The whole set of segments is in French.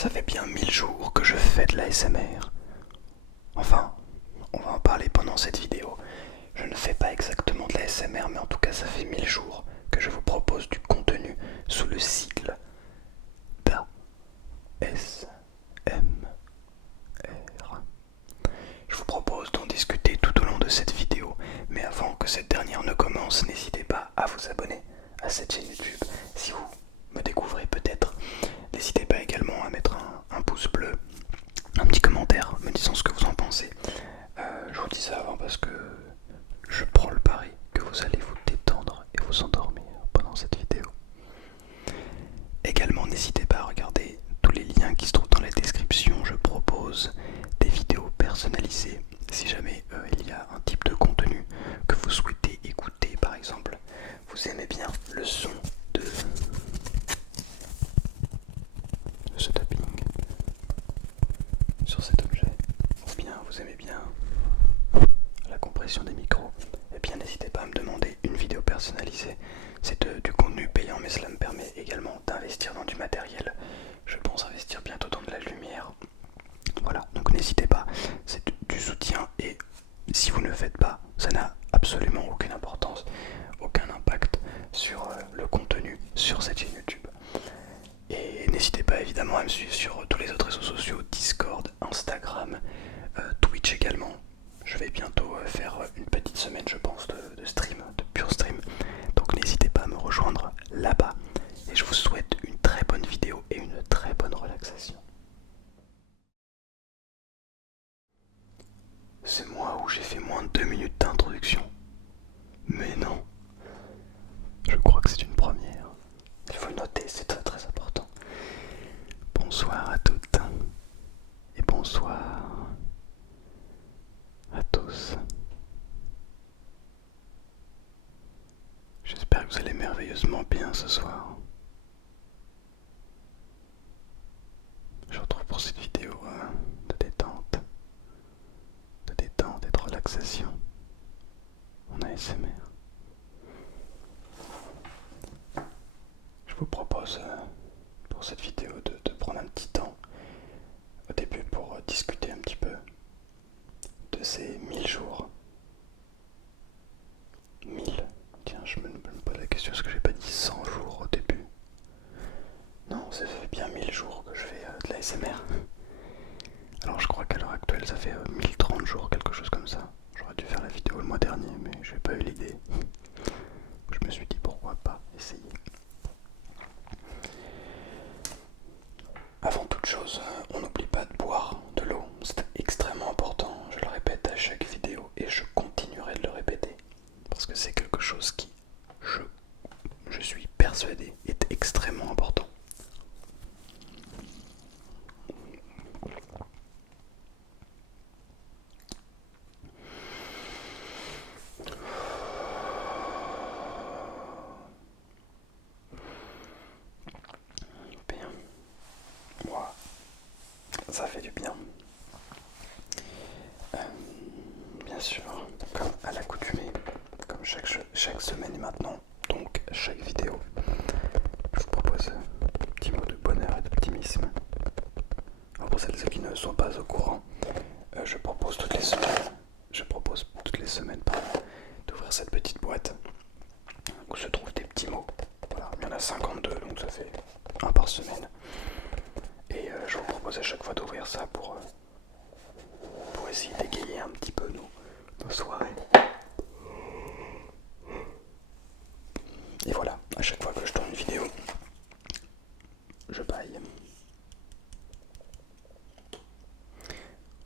Ça fait bien 1000 jours que je fais de l'ASMR. Enfin, on va en parler pendant cette vidéo. Je ne fais pas exactement de l'ASMR, mais en tout cas ça fait 1000 jours que je vous propose du contenu sous le sigle d'ASMR. Je vous propose d'en discuter tout au long de cette vidéo, mais avant que cette dernière ne commence, n'hésitez pas à vous abonner à cette chaîne YouTube si vous me découvrez peut-être. N'hésitez pas également à mettre un pouce bleu, un petit commentaire me disant ce que vous en pensez. Je vous dis ça avant parce que je prends le pari que vous allez vous détendre et vous endormir pendant cette vidéo. Également, n'hésitez pas à regarder tous les liens qui se trouvent dans la description. Je propose des vidéos personnalisées si jamais il y a un type de contenu que vous souhaitez écouter. Par exemple, vous aimez bien le son de ce tapping sur cet objet, ou bien vous aimez bien la compression des micros, et bien n'hésitez pas à me demander une vidéo personnalisée. C'est du contenu payant, mais cela me permet également d'investir dans du matériel. Je pense investir bientôt dans de la lumière. Voilà, donc n'hésitez pas, c'est du soutien, et si vous ne le faites pas, ça n'a absolument aucune importance, aucun impact sur le contenu sur cette chaîne YouTube. Et n'hésitez pas évidemment à me suivre sur tous les autres réseaux sociaux, Discord, Instagram, Twitch également. Je vais bientôt faire une petite semaine, je pense, de stream, de pure stream. Donc n'hésitez pas à me rejoindre là-bas. Et je vous souhaite une très bonne vidéo et une très bonne relaxation. C'est moi où j'ai fait moins de 2 minutes d'introduction. Mais non, je crois que c'est une première. Il faut le noter, c'est très très important. Bonsoir à toutes et bonsoir à tous. J'espère que vous allez merveilleusement bien ce soir. Je vous retrouve pour cette vidéo de détente et de relaxation en ASMR. Je vous propose pour cette vidéo de prendre un petit temps au début pour discuter un petit peu de ces 1000 jours. 1000. Tiens, je me pose la question, est-ce que j'ai pas dit 100 jours au début? Non, ça fait bien 1000 jours que je fais de l'ASMR. Alors je crois qu'à l'heure actuelle ça fait 1030 jours, quelque chose comme ça. J'aurais dû faire la vidéo le mois dernier, mais j'ai pas eu l'idée. Je me suis dit pourquoi pas essayer. Avant toute chose, on n'oublie pas de boire de l'eau. C'est extrêmement important, je le répète à chaque vidéo et je continuerai de le répéter. Parce que c'est quelque chose qui, je suis persuadé, est extrêmement important. Bien. Moi, ça fait du bien. Bien sûr, comme à l'accoutumée, comme chaque semaine et maintenant, donc chaque vidéo, je vous propose un petit mot de bonheur et d'optimisme. Alors pour celles qui ne sont pas au courant, je propose toutes les semaines, d'ouvrir cette petite boîte où se trouvent des petits mots. Voilà, il y en a 52, donc ça fait un par semaine. Et je vous propose à chaque fois d'ouvrir ça pour essayer d'égayer un petit peu nos soirées. Et voilà, à chaque fois que je tourne une vidéo, je baille.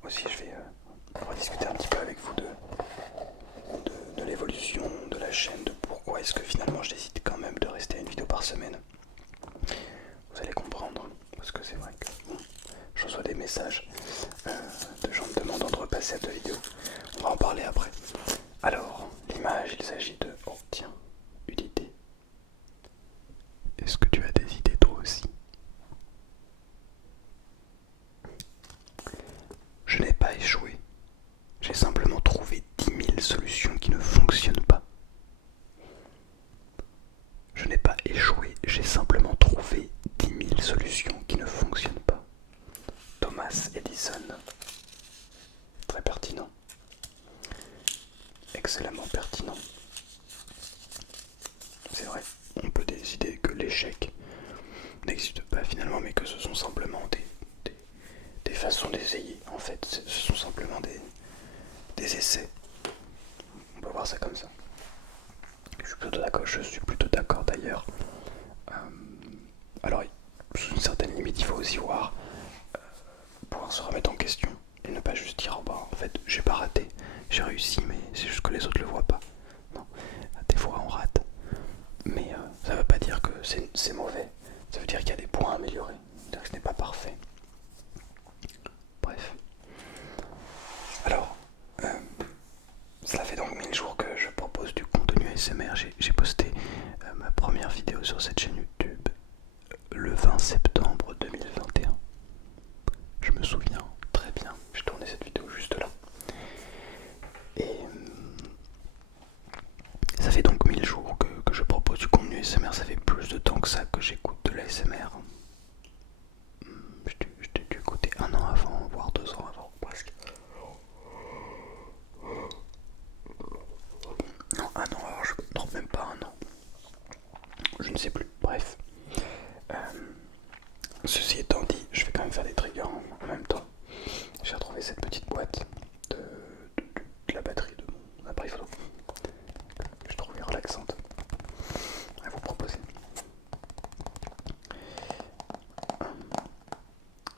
Aussi, je vais rediscuter un petit peu avec vous de l'évolution de la chaîne, de pourquoi est-ce que finalement je décide quand même de rester à une vidéo par semaine. Vous allez comprendre, parce que c'est vrai que je reçois des messages de gens me demandant de repasser à 2 vidéos. On va en parler après. Alors, l'image, il s'agit de... Oh tiens, une idée. Est-ce que tu as des idées toi aussi? Je n'ai pas échoué. J'ai simplement trouvé 10 000 solutions qui ne fonctionnent pas. Je n'ai pas échoué, j'ai simplement trouvé 10 000 solutions qui ne fonctionnent pas. sont simplement des façons d'essayer. En fait, ce sont simplement des essais. On peut voir ça comme ça. Je suis plutôt d'accord d'ailleurs. Alors, sous une certaine limite, il faut aussi pouvoir se remettre en question et ne pas juste dire oh bah en fait j'ai pas raté, j'ai réussi, mais c'est juste que les autres le voient pas. Non, des fois on rate, mais ça veut pas dire que c'est mauvais. Ça veut dire qu'il y a des points à améliorer. C'est-à-dire que ce n'est pas parfait. Bref. Alors, cela fait donc 1000 jours que je propose du contenu ASMR. J'ai posté ma première vidéo sur cette chaîne YouTube le 20 septembre 2021. Je me souviens très bien, j'ai tourné cette vidéo juste là. Et ça fait donc 1000 jours que je propose du contenu ASMR. Ça fait plus de temps que ça que j'écoute de l'ASMR. Je t'ai dû écouter 1 an avant, voire 2 ans avant, presque. Non, 1 an, alors non, même pas 1 an. Je ne sais plus, bref. Ceci étant dit, je vais quand même faire des triggers en même temps. J'ai retrouvé cette petite boîte de la batterie de mon appareil photo. Je trouvais relaxante à vous proposer.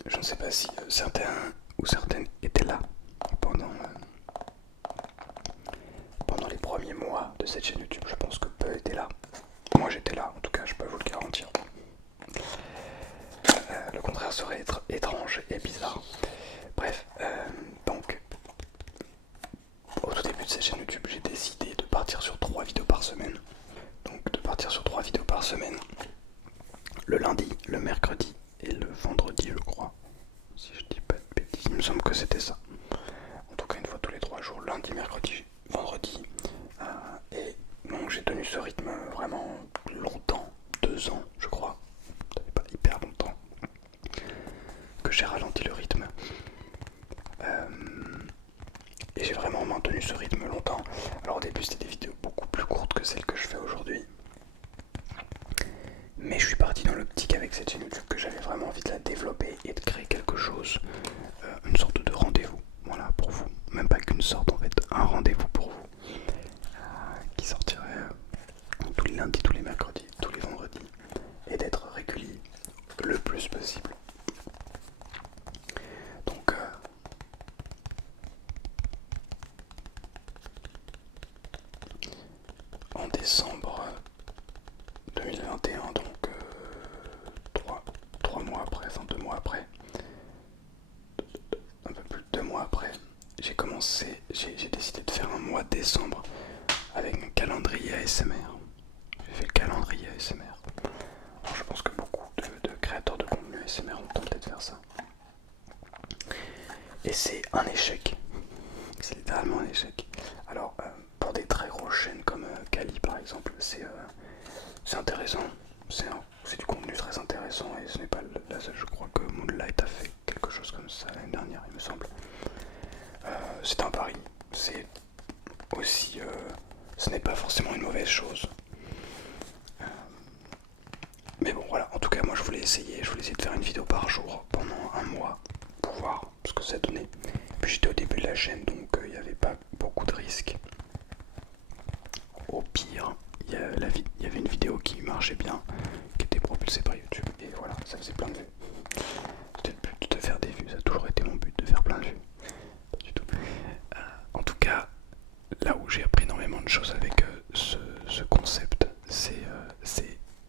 Je ne sais pas si certains ou certaines étaient là pendant les premiers mois de cette chaîne YouTube. Je pense que peu étaient là. Moi j'étais là, en tout cas je peux vous le garantir. Le contraire serait être étrange et bizarre. Bref, donc au tout début de cette chaîne YouTube, j'ai décidé de partir sur 3 vidéos par semaine. Donc de partir sur 3 vidéos par semaine. Le lundi, le mercredi et le vendredi, je crois. Si je dis pas de bêtises, il me semble que c'était ça. En tout cas, une fois tous les 3 jours, lundi, mercredi, vendredi. Et donc j'ai tenu ce rythme vraiment longtemps, 2 ans, je crois. Ça fait pas hyper longtemps que j'ai ralenti le rythme. Et j'ai vraiment maintenu ce rythme longtemps. Alors au début c'était des vidéos beaucoup plus courtes que celles que je fais aujourd'hui. Mais je suis parti dans l'optique avec cette chaîne YouTube que j'avais vraiment envie de la développer et de créer quelque chose, une sorte de rendez-vous, voilà, pour vous. Même pas qu'une sorte en fait, un rendez-vous pour vous. Qui sortirait tous les lundis, tous les mercredis, tous les vendredis. Et d'être régulier le plus possible. Donc en décembre 2021, donc 3 mois après, enfin 2 mois après, un peu plus de 2 mois après, j'ai décidé de faire un mois de décembre avec un calendrier ASMR. J'ai fait le calendrier ASMR. Alors je pense que beaucoup de créateurs de contenu ASMR ont tenté de faire ça. Et c'est un échec. C'est littéralement un échec. Alors pour des très grosses chaînes comme Kali par exemple, c'est intéressant. C'est du contenu très intéressant et ce n'est pas la seule. Je crois que Moonlight a fait quelque chose comme ça l'année dernière, il me semble. C'est un pari. C'est aussi, ce n'est pas forcément une mauvaise chose. Mais bon, voilà. En tout cas, moi, je voulais essayer de faire une vidéo par jour pendant un mois pour voir ce que ça donnait. Puis j'étais au début de la chaîne, donc il n'y avait pas beaucoup de risques. Au pire, il y avait une vidéo qui marchait bien, qui était propulsée par YouTube, et voilà, ça faisait plein de vues. C'était le but de faire des vues, ça a toujours été mon but de faire plein de vues. Pas du tout. En tout cas, là où j'ai appris énormément de choses avec ce concept, c'est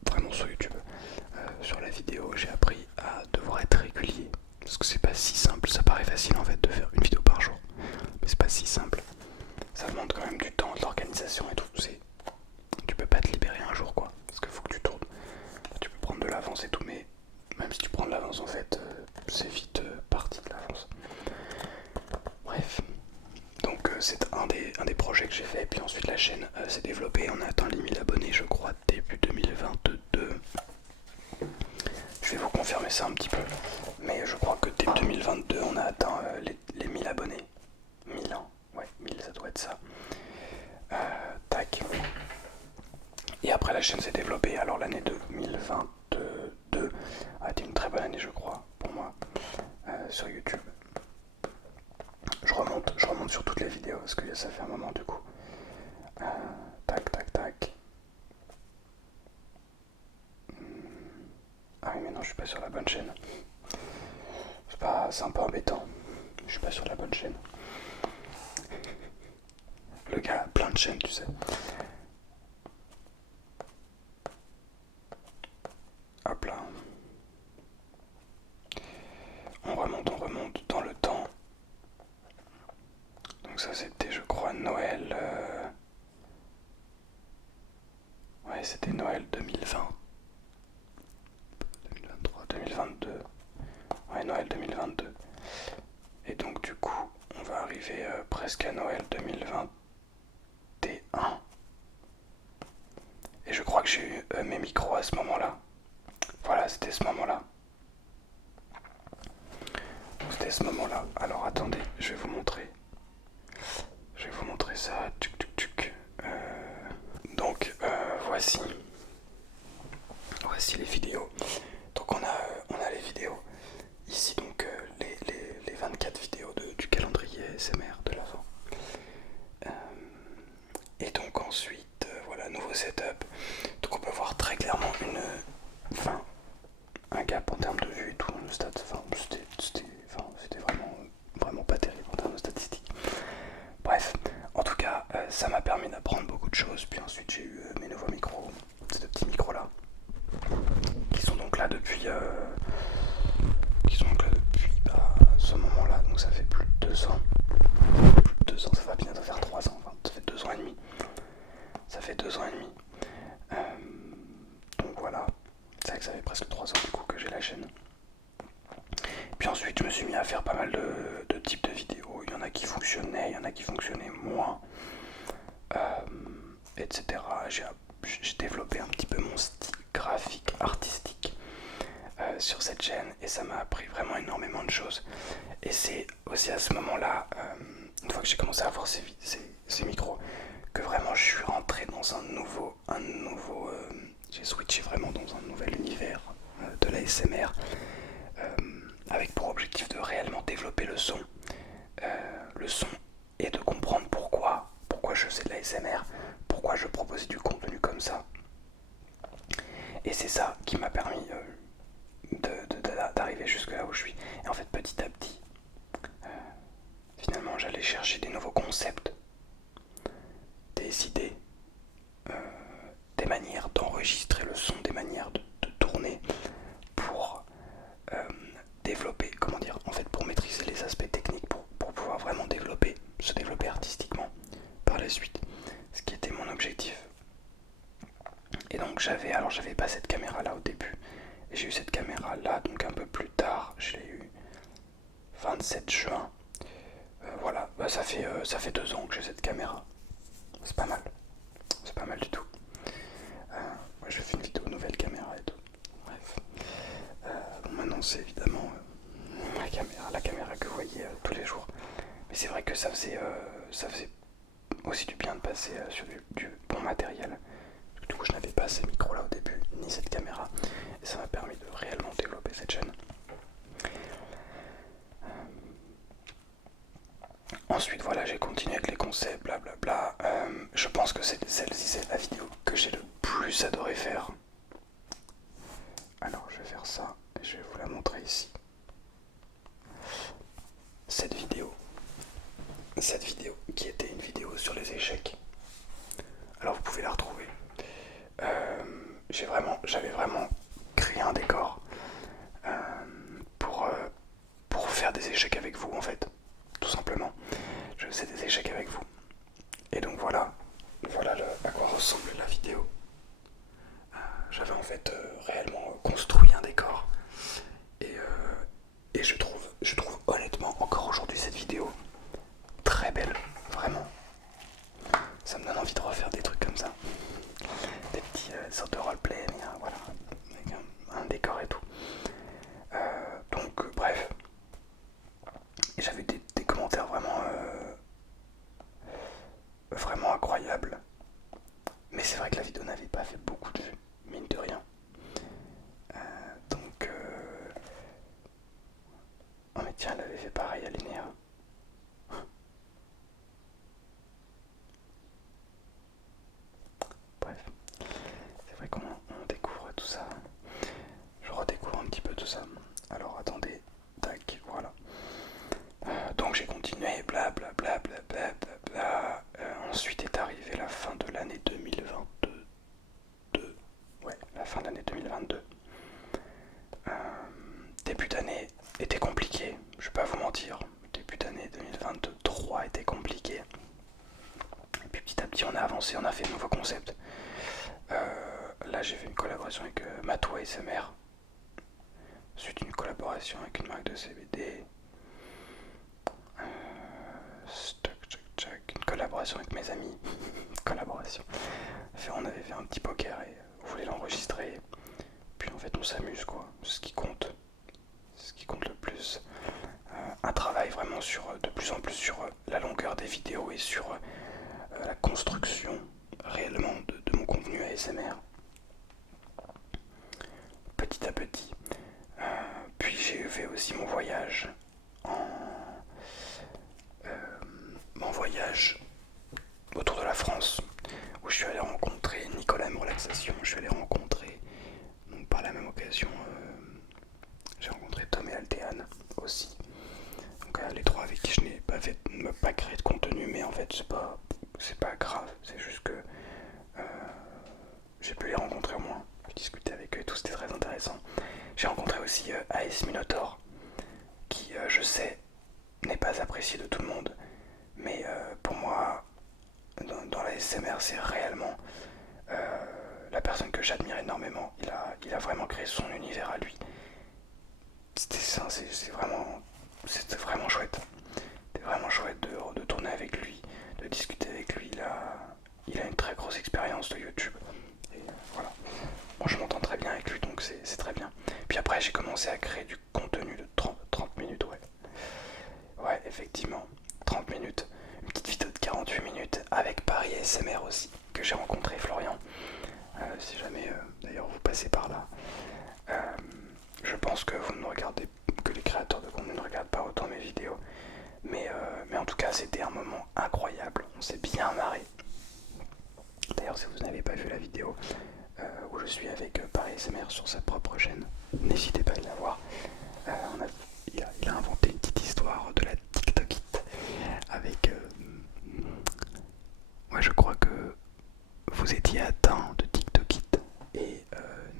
vraiment sur YouTube. Sur la vidéo, j'ai appris à devoir être régulier. Parce que c'est pas si simple, ça paraît facile en fait de faire une vidéo par jour. Mais c'est pas si simple. Ça demande quand même du temps, de l'organisation et tout. Tu peux pas te libérer un jour quoi. Parce qu'il faut que tu tournes. Tu peux prendre de l'avance et tout, mais même si tu prends de l'avance en fait, c'est vite parti de l'avance. Bref. Donc c'est un des projets que j'ai fait. Et puis ensuite la chaîne s'est développée. On a atteint les 1000 abonnés je crois début 2022. Je vais vous confirmer ça un petit peu. Mais je crois que dès 2022 on a atteint les 1000 abonnés. 1000 ans. Ouais, 1000 ça doit être ça. Tac. Et après la chaîne s'est développée. Alors l'année 2022 a été une très bonne année je crois. parce que ça fait un moment du coup. Tac, tac, tac. Ah oui, mais non, je suis pas sur la bonne chaîne. C'est un peu embêtant. Je suis pas sur la bonne chaîne. Le gars a plein de chaînes, tu sais. Hop là. On remonte dans le temps. Donc ça c'était, je crois, Noël. Ouais, c'était Noël 2020. 2023, 2022. Ouais, Noël 2022. Et donc du coup, on va arriver presque à Noël 2021. Et je crois que j'ai eu mes micros à ce moment-là. Voilà, c'était ce moment-là. C'était ce moment-là. Alors attendez, je vais vous montrer. Je vais vous montrer ça. Tuc, tuc, tuc. Donc voici. Voici les vidéos. Donc on a les vidéos. Ici donc les 24 vidéos du calendrier SMR de l'avant. Et donc ensuite, voilà, nouveau setup. Donc on peut voir très clairement un gap en termes de vue et tout dans le stade. C'était vraiment pas terrible en termes de statistiques. Bref, en tout cas, ça m'a permis d'apprendre beaucoup de choses. Puis ensuite j'ai eu mes nouveaux micros, ces deux petits micros là, qui sont donc là depuis ce moment-là. Donc ça fait plus de 2 ans. Plus de 2 ans, ça va bientôt faire 3 ans. Enfin, ça fait 2 ans et demi. Ça fait 2 ans et demi. Donc voilà. C'est vrai que ça fait presque 3 ans du coup que j'ai la chaîne. Puis ensuite je me suis mis à faire pas mal de types de vidéos. Il y en a qui fonctionnaient, il y en a qui fonctionnaient moins, etc. J'ai développé un petit peu mon style graphique, artistique sur cette chaîne et ça m'a appris vraiment énormément de choses. Et c'est aussi à ce moment-là, une fois que j'ai commencé à avoir ces micros, que vraiment je suis rentré dans j'ai switché vraiment dans un nouvel univers de l'ASMR, avec pour objectif de réellement développer le son et de comprendre pourquoi je faisais de l'ASMR, pourquoi je proposais du contenu comme ça. Et c'est ça qui m'a permis d'arriver jusque là où je suis. Et en fait, petit à petit, finalement, j'allais chercher des nouveaux concepts, des idées, des manières d'enregistrer le son, des manières de tourner pour développer, comment dire, en fait pour maîtriser les aspects techniques, pour pouvoir vraiment se développer artistiquement par la suite, ce qui était mon objectif. Et donc j'avais pas cette caméra là au début, et j'ai eu cette caméra là donc un peu plus tard, je l'ai eu 27 juin. Voilà, ça fait 2 ans que j'ai cette caméra. C'est pas mal. C'est pas mal du tout. Moi j'ai fait une vidéo nouvelle caméra et tout. Bref. Bon, maintenant c'est évidemment la caméra que vous voyez tous les jours. Mais c'est vrai que ça faisait aussi du bien de passer sur du bon matériel. Du coup je n'avais pas ces micros là au début, ni cette caméra. Et ça m'a permis de réellement développer cette chaîne. Ensuite voilà, j'ai continué avec les concepts, blablabla. Je pense que celle-ci c'est la vidéo que j'ai le plus adoré faire. Alors je vais faire ça et je vais vous la montrer ici. Cette vidéo qui était une vidéo sur les échecs. Alors vous pouvez la retrouver. J'avais vraiment créé un décor pour faire des échecs avec vous en fait, tout simplement. Je faisais des échecs avec vous. Et donc voilà à quoi ressemble la vidéo. J'avais en fait réellement construit un décor. Et je trouve honnêtement encore aujourd'hui cette vidéo très belle, vraiment. Ça me donne envie de refaire des trucs comme ça. Des petits sortes de roleplay, voilà, avec un décor et tout. Donc bref. Et j'avais des commentaires vraiment incroyables. Mais c'est vrai que la vidéo n'avait pas fait beaucoup de vues, mine de rien. Donc oh mais tiens, elle avait fait pareil à Linéa. une collaboration avec mes amis. Collaboration. On avait fait un petit poker et on voulait l'enregistrer. Puis en fait on s'amuse quoi, c'est ce qui compte. C'est ce qui compte le plus. Un travail vraiment de plus en plus sur la longueur des vidéos et sur la construction réellement de mon contenu ASMR. Petit à petit. Puis j'ai fait aussi mon voyage mon voyage autour de la France, où je suis allé rencontrer Nicolas M Relaxation, je suis allé rencontrer, donc par la même occasion, j'ai rencontré Tom et Altéane aussi. Donc les trois avec qui je n'ai pas créé de contenu, mais en fait c'est pas grave, c'est juste que j'ai pu les rencontrer au moins, discuter avec eux et tout, c'était très intéressant. J'ai rencontré aussi AS Minotaur, qui je sais n'est pas apprécié de tout le monde, mais pour moi dans la SMR c'est réellement la personne que j'admire énormément. Il a vraiment créé son univers à lui. C'était vraiment chouette. C'était vraiment chouette de tourner avec lui, de discuter avec lui. Il a une très grosse expérience de YouTube. Et voilà. Moi je m'entends très bien avec lui, donc c'est très bien. Puis après j'ai commencé à créer du contenu de 30 minutes, ouais. Ouais, effectivement, 30 minutes. Une petite vidéo de 48 minutes avec Paris ASMR aussi, que j'ai rencontré Florian. Si jamais d'ailleurs vous passez par là. Je pense que vous ne regardez, que les créateurs de contenu ne regardent pas autant mes vidéos. Mais en tout cas c'était un moment incroyable, on s'est bien marré. D'ailleurs si vous n'avez pas vu la vidéo où je suis avec Paris ASMR sur sa propre chaîne, n'hésitez pas à la voir. Il a inventé une petite histoire de la TikTokite avec... moi je crois que vous étiez atteint de TikTokite et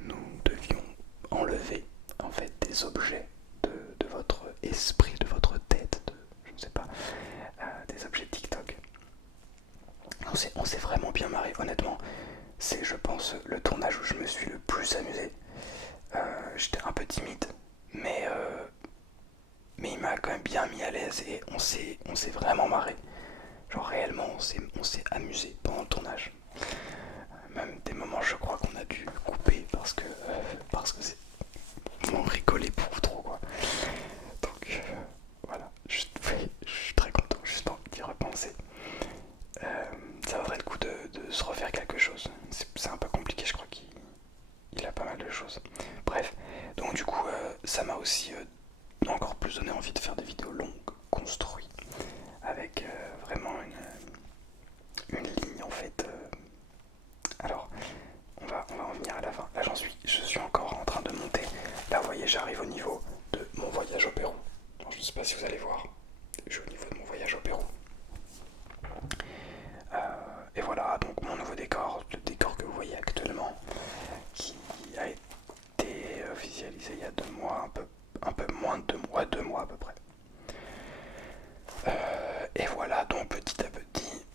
nous devions enlever en fait des objets de votre esprit, de votre tête, je ne sais pas, des objets TikTok. On s'est vraiment bien marré, honnêtement. C'est, je pense, le tournage où je me suis le plus amusé. J'étais un peu timide, mais il m'a quand même bien mis à l'aise et on s'est vraiment marré. Genre réellement, on s'est amusé pendant le tournage. Même des moments, je crois qu'on a dû couper parce que on rigolait beaucoup trop quoi. Donc voilà, je suis très content justement d'y repenser. Ça vaudrait le coup de se refaire quelque chose. C'est un peu compliqué, je crois qu'il a pas mal de choses. Bref, donc du coup, ça m'a aussi encore plus donné envie de faire des vidéos longues, construites, avec vraiment une ligne en fait. Alors, on va en venir à la fin. Là, je suis encore en train de monter. Là, vous voyez, j'arrive au niveau de mon voyage au Pérou. Alors, je ne sais pas si vous allez voir. Je suis au niveau de mon voyage au Pérou. Et voilà, donc mon nouveau décor, le décor que vous voyez actuellement, qui a été visualisé il y a 2 mois, un peu moins de 2 mois, 2 mois à peu près. Et voilà, donc petit à petit,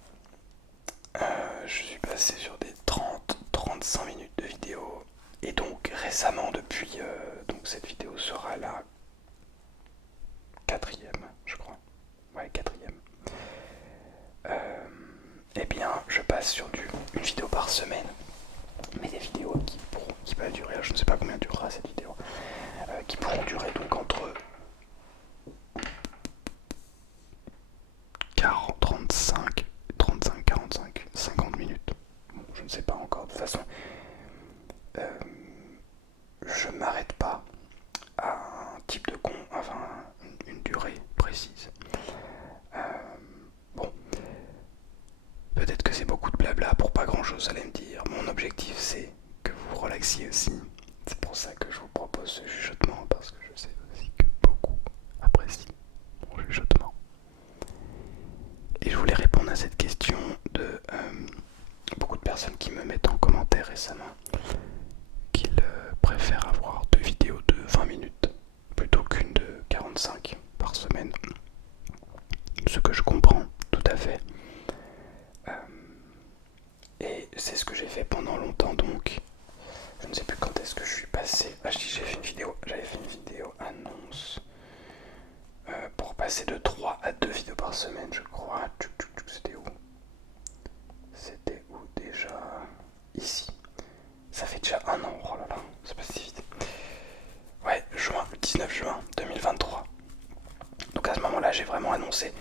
je suis passé sur des 30-35 minutes de vidéo. Et donc récemment, depuis, donc cette vidéo sera la 4e, je crois. Ouais, 4e. Eh bien, je passe sur une vidéo par semaine. Mais des vidéos qui peuvent durer, je ne sais pas combien durera cette vidéo, qui pourront durer donc entre 35, 45, 50 minutes. Bon, je ne sais pas encore, de toute façon. Je ne m'arrête pas à un type de une durée précise. Bon, peut-être que c'est beaucoup de blabla pour pas grand chose, allez me dire. Mon objectif c'est que vous vous relaxiez aussi. C'est pour ça que je vous propose ce chuchotement, parce que je sais aussi que beaucoup apprécient mon chuchotement. Et je voulais répondre à cette question de beaucoup de personnes qui me mettent en commentaire récemment qu'ils préfèrent avoir 2 vidéos de 20 minutes plutôt qu'une de 45 par semaine. Ce que je comprends tout à fait. Et c'est ce que j'ai passer de 3 à 2 vidéos par semaine, je crois. C'était où? C'était où déjà? Ici. Ça fait déjà un an, oh là là, c'est passé si vite. Ouais, 19 juin 2023. Donc à ce moment-là, j'ai vraiment annoncé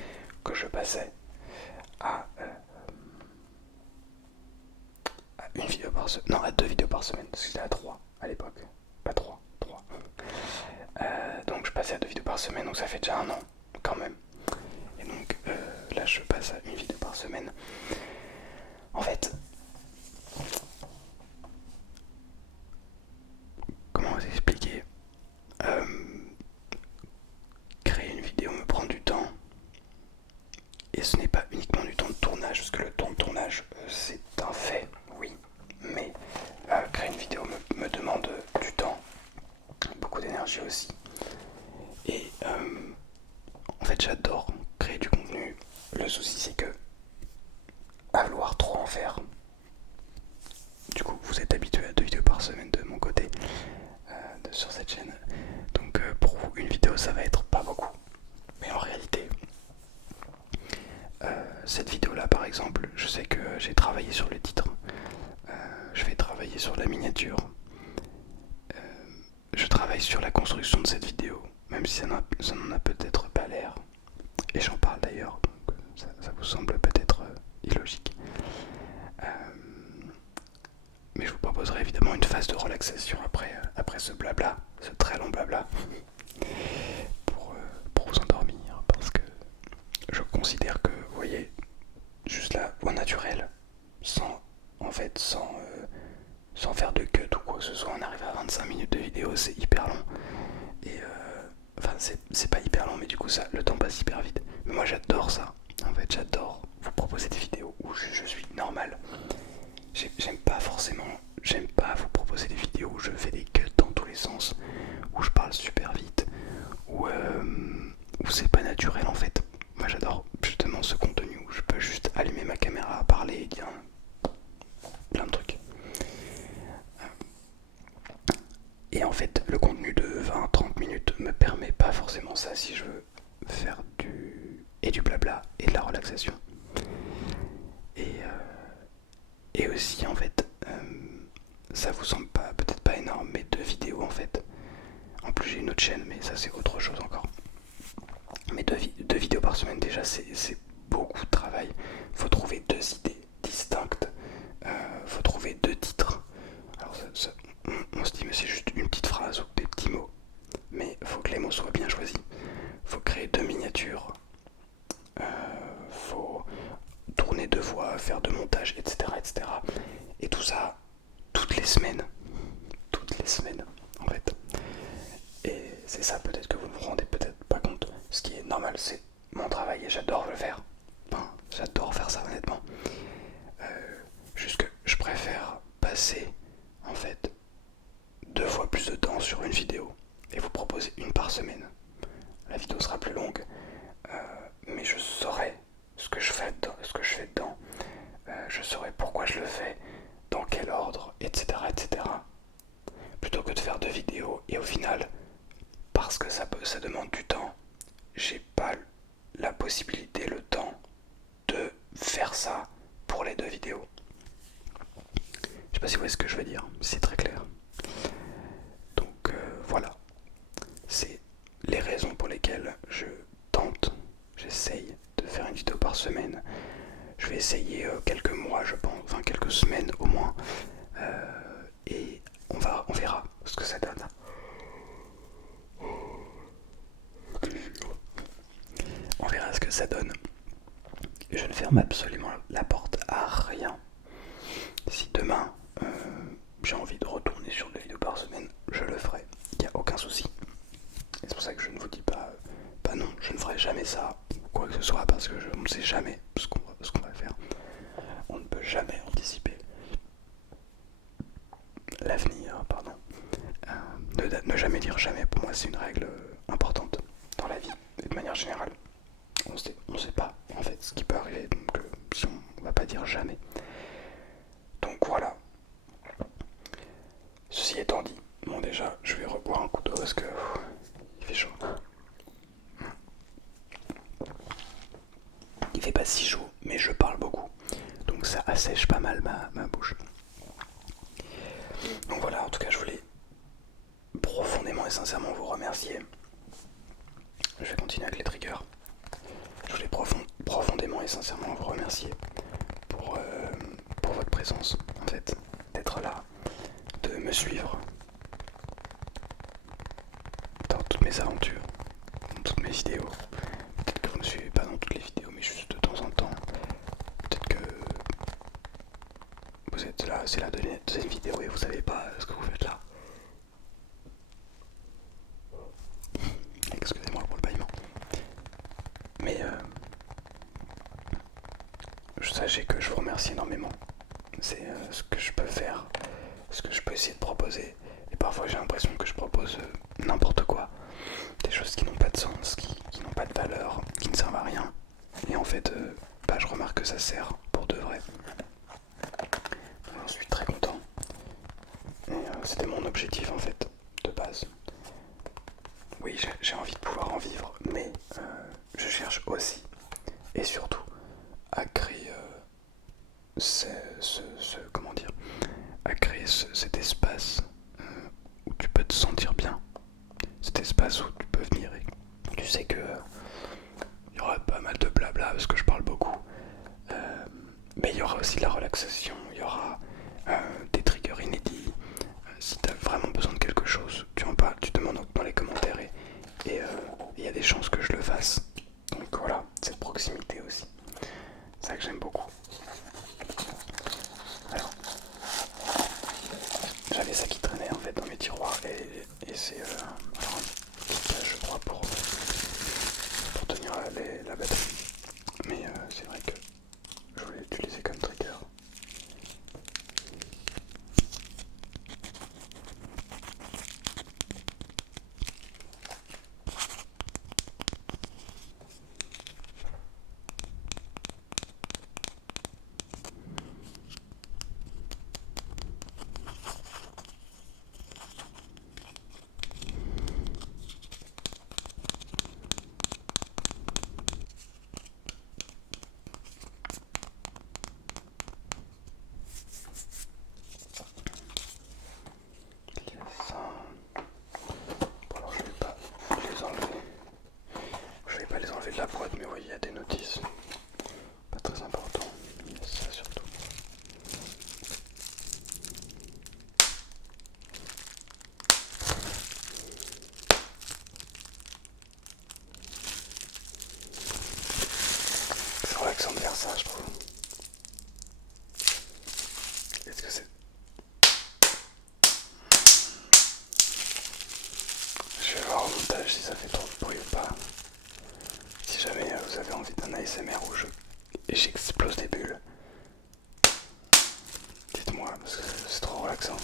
que je passais à, une vidéo par semaine. Non, à 2 vidéos par semaine, parce que c'était à 3 à l'époque. Pas 3, 3. Donc je passais à 2 vidéos par semaine, donc ça fait déjà un an quand même. Et donc là, je passe à une vidéo par semaine. En fait, comment vous expliquer? Créer une vidéo me prend du temps. Et ce n'est pas uniquement du temps de tournage, parce que le temps de tournage, c'est un fait, oui. Mais créer une vidéo me demande du temps, beaucoup d'énergie aussi. Et en fait, j'adore créer du contenu. Le souci, c'est que à vouloir trop en faire, du coup, vous êtes habitué à 2 vidéos par semaine de mon côté sur cette chaîne. Donc pour vous, une vidéo, ça va être pas beaucoup. Mais en réalité, cette vidéo là par exemple, je sais que j'ai travaillé sur le titre, je vais travailler sur la miniature, je travaille sur la construction de cette vidéo, même si ça n'en a peut-être pas l'air, et j'en parle d'ailleurs, donc ça vous semble peut-être illogique. Mais je vous proposerai évidemment une phase de relaxation après ce blabla, ce très long blabla, pour vous endormir, parce que je considère que, vous voyez, juste là, au naturel, sans faire de cut ou quoi que ce soit, on arrive à 25 minutes de vidéo, c'est hyper long. Et enfin, c'est pas hyper long, mais du coup, le temps passe hyper vite. Mais moi, j'adore ça. En fait, j'adore vous proposer des vidéos où je suis normal. J'aime pas vous proposer des vidéos où je fais des cuts dans tous les sens, où je parle super vite, où c'est pas naturel en fait. Moi, j'adore justement ce contenu où je peux juste allumer ma caméra, parler et dire plein de trucs. Et en fait, le contenu de 20-30 minutes me permet pas forcément ça si je veux faire du blabla et de la relaxation. Et aussi, en fait, ça vous semble peut-être pas énorme, mais 2 vidéos en fait. En plus, j'ai une autre chaîne, mais ça c'est autre chose encore. Mais 2 vidéos par semaine, déjà, c'est beaucoup de travail. Faut trouver 2 idées distinctes. Faut trouver 2 titres. Alors, on se dit, mais c'est juste une petite phrase ou des petits mots. Mais faut que les mots soient bien choisis. Faut créer 2 miniatures. Faut tourner 2 voix, faire 2 montages, etc., etc. Et tout ça, toutes les semaines. Toutes les semaines, en fait. Et c'est ça peut-être que vous ne vous rendez peut-être pas compte. Ce qui est normal, c'est mon travail et j'adore le faire. Enfin, j'adore faire ça honnêtement. Juste que je préfère passer en fait 2 fois plus de temps sur une vidéo et vous proposer une par semaine. La vidéo sera plus longue, mais je saurai ce que je fais dedans. Je saurai pourquoi je le fais, dans quel ordre, etc., etc. Plutôt que de faire 2 vidéos et au final, parce que ça demande du temps, j'ai pas la possibilité, le temps de faire ça pour les 2 vidéos. Je sais pas si vous voyez ce que je veux dire, c'est très clair. Donc voilà, c'est les raisons pour lesquelles j'essaye de faire une vidéo par semaine. Je vais essayer quelques mois, je pense, enfin quelques semaines au moins, et on verra ce que ça donne. On verra ce que ça donne. Je ne ferme absolument la porte à rien. Si demain j'ai envie de retourner sur 2 vidéos par semaine, je le ferai. Il n'y a aucun souci. Et c'est pour ça que je ne vous dis pas non, je ne ferai jamais ça, ou quoi que ce soit, parce que je ne sais jamais ce qu'on va faire. On ne peut jamais anticiper l'avenir, pardon. Ne jamais dire jamais, pour moi c'est une règle importante dans la vie, et de manière générale. On sait pas en fait ce qui peut arriver, donc si on va pas dire jamais. Donc voilà. Ceci étant dit, bon déjà je vais reboire un coup d'eau parce que il fait chaud. il fait pas si chaud, mais je parle beaucoup. Donc ça assèche pas mal ma bouche. Donc voilà, en tout cas je voulais profondément et sincèrement vous remercier. Je vais continuer avec les triggers. Je voulais profondément et sincèrement vous remercier pour votre présence, en fait, d'être là, de me suivre dans toutes mes aventures, dans toutes mes vidéos. Peut-être que vous ne me suivez pas dans toutes les vidéos, mais juste de temps en temps. Peut-être que vous êtes là, c'est la deuxième vidéo et vous savez pas ce que vous faites là. Excusez-moi pour le bâillement. Mais sachez que je vous remercie énormément. C'est ce que je peux faire, ce que je peux essayer de proposer. Et parfois j'ai l'impression que je propose n'importe quoi. Des choses qui n'ont pas de sens, qui n'ont pas de valeur, qui ne servent à rien. Et en fait, je remarque que ça sert pour de vrai. J'en suis très content. Et c'était mon objectif en fait, de base. Oui, j'ai envie de pouvoir en vivre, mais je cherche aussi et surtout à créer comment dire, à créer cet espace où tu peux te sentir bien, cet espace où tu peux venir et tu sais que il y aura pas mal de blabla parce que je parle beaucoup, mais il y aura aussi de la relaxation, il y aura des triggers inédits. Si tu as vraiment besoin de quelque chose, tu en parles, tu demandes dans les commentaires et il y a des chances que je le fasse. Donc voilà, cette proximité aussi, c'est ça que j'aime beaucoup. Alors, j'avais ça qui traînait en fait dans mes tiroirs et c'est alors un petit je crois pour tenir la batterie. Mais c'est vrai que je voulais l'utiliser comme trigger. Ça. Bon alors je vais pas les enlever. Je vais pas les enlever de la boîte, mais vous voyez il y a des notices. Pas très important. Ça surtout. C'est relaxant de faire ça, je trouve. Est-ce que c'est... Je vais voir au montage si ça fait trop de bruit ou pas. Si jamais vous avez envie d'un ASMR où j'explose des bulles, dites-moi parce que c'est trop relaxant.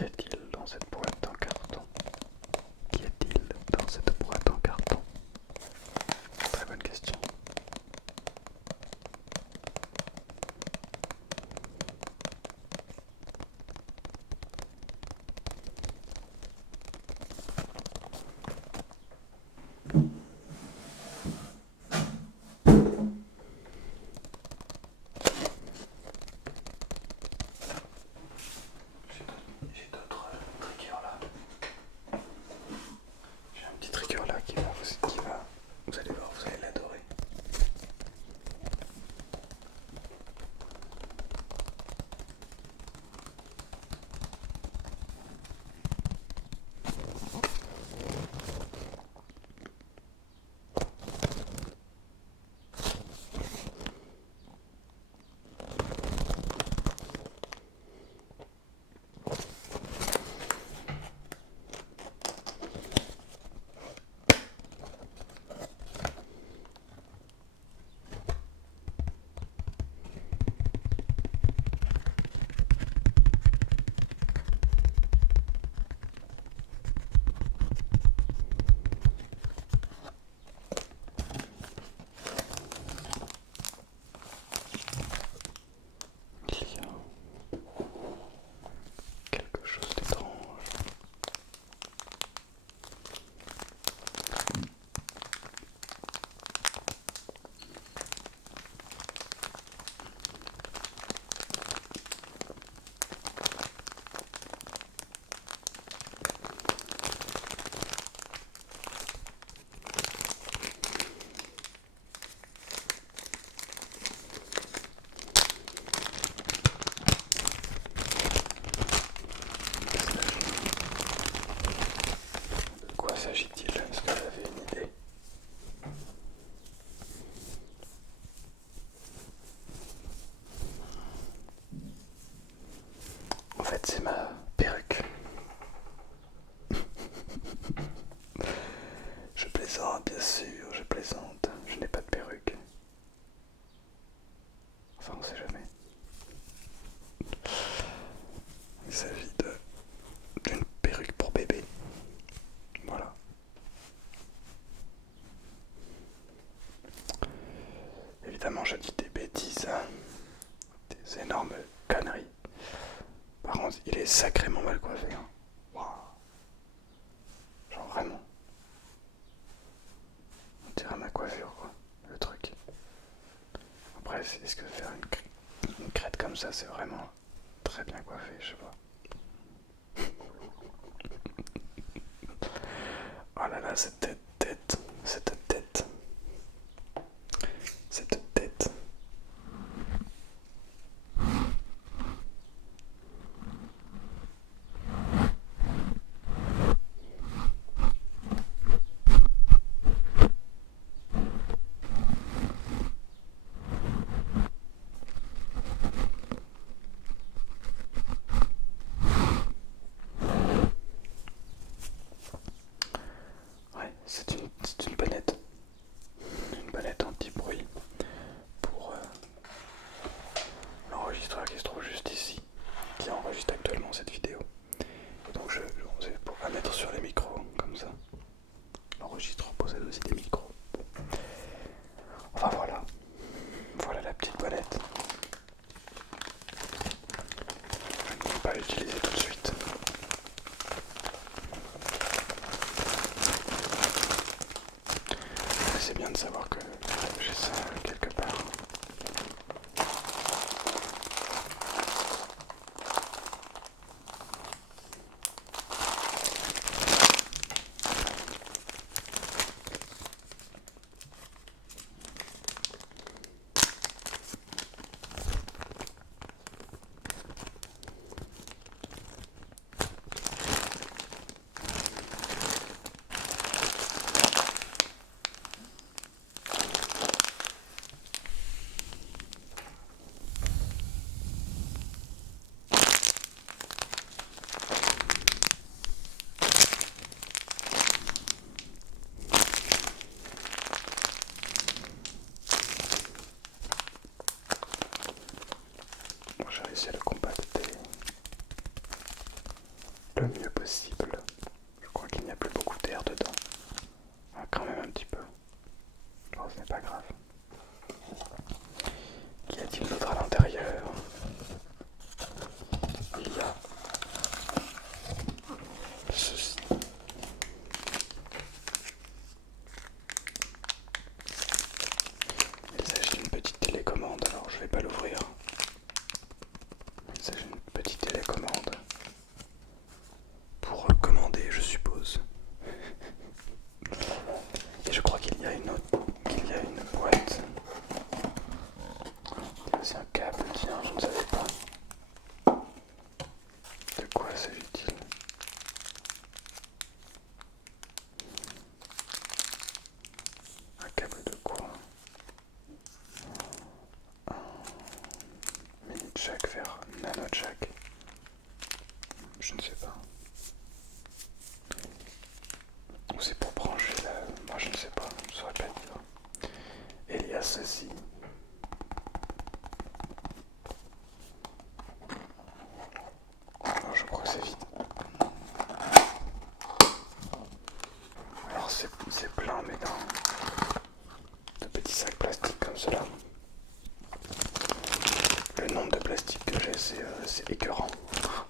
Qu'y a-t-il dans cette boîte en carton? Qu'y a-t-il dans cette boîte en carton? Très bonne question. J'ai d'autres triggers là. J'ai un petit trigger là vous allez voir, vous allez l'adorer. Il y a quelque chose d'étrange. De quoi s'agit-il? Est-ce que vous avez une idée? En fait, c'est ma perruque. Je plaisante, bien sûr, je plaisante. Je n'ai pas de perruque. Enfin, on sait jamais. Il s'agit d'une perruque pour bébé. Voilà. Évidemment, je dis des bêtises, hein. Des énormes conneries. Par contre, il est sacrément mal coiffé. Hein. Wow. Genre vraiment. On dirait ma coiffure, quoi. Le truc. Après, est-ce que faire une crête comme ça, c'est vraiment très bien coiffé? Je sais pas. Oh là là, cette tête, cette tête, cette tête. Ouais, c'est une bonnette. Une bonnette anti-bruit pour l'enregistreur qui se trouve juste ici, qui enregistre actuellement cette vidéo. Et donc je vais pouvoir la mettre sur les micros, comme ça. L'enregistreur possède aussi des micros. Bon. Enfin voilà. Voilà la petite bonnette. Je ne vais pas l'utiliser tout de suite. Mais c'est bien de savoir que j'ai ça quelque part. Bon, j'ai réussi à le compacter. possible. Je crois qu'il n'y a plus beaucoup d'air dedans. Ah, quand même un petit peu. Oh, ce n'est pas grave. Qu'y a-t-il d'autre à l'intérieur? Il y a ceci. Il s'agit d'une petite télécommande, alors je vais pas l'ouvrir. Il s'agit d'une petite télécommande pour commander, je suppose. Et je crois qu'il y a une boîte. Il y a aussi un câble, tiens, je ne savais pas. De quoi s'agit-il? Un câble de quoi? Un mini jack vers nano jack. Je ne sais pas. Ou c'est pour brancher là? Moi je ne sais pas, je ne saurais pas dire. Et il y a ceci. Alors je crois que c'est vide. Alors c'est plein mais de petits sacs plastiques comme cela. Le nombre de plastiques que j'ai c'est écœurant. Voilà.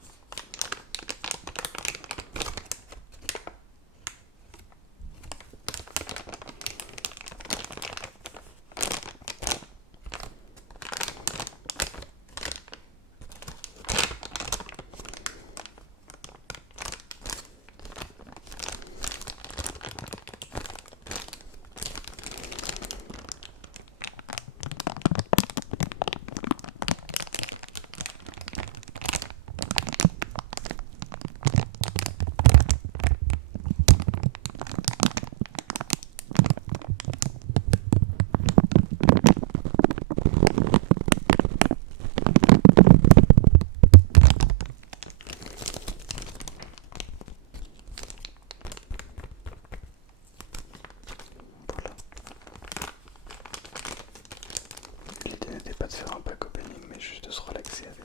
L'idée n'était pas de faire un pack opening, mais juste de se relaxer avec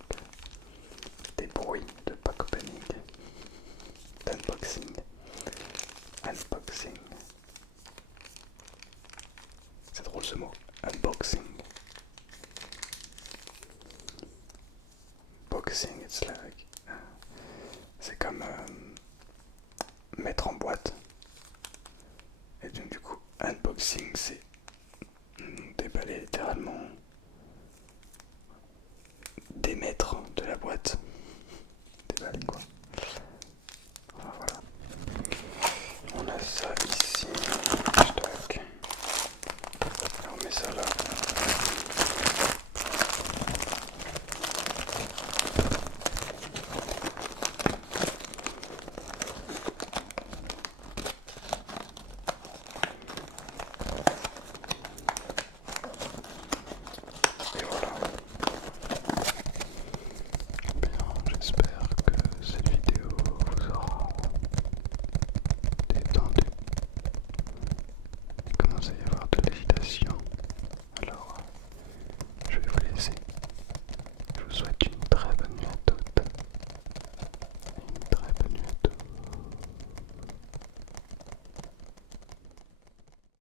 des bruits de pack opening, d'unboxing, unboxing. C'est drôle ce mot, unboxing. Boxing, it's like, c'est comme mettre en boîte. Et donc du coup, unboxing, c'est déballer littéralement